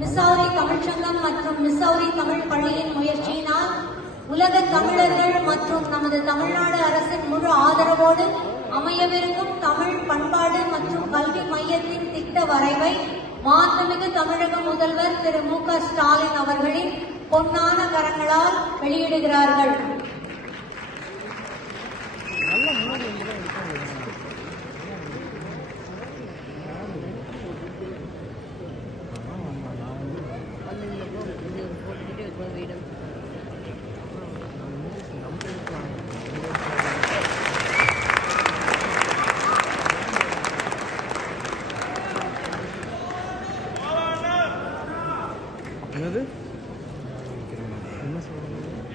Missouri தமிழ்ச்சங்கம் மற்றும் Missouri Tamil பள்ளியின் முயற்சியினால் உலக தமிழர்கள் மற்றும் நமது தமிழ்நாடு அரசின் முழு ஆதரவோடு அமையவிருக்கும் தமிழ் பண்பாடு மற்றும் கல்வி மையத்தின் திட்ட வரைவை மாண்புமிகு தமிழக முதல்வர் திரு மு.க. ஸ்டாலின் அவர்களின் பொன்னான கரங்களால் வெளியிடுகிறார்கள். என்னது என்ன சொல்றது?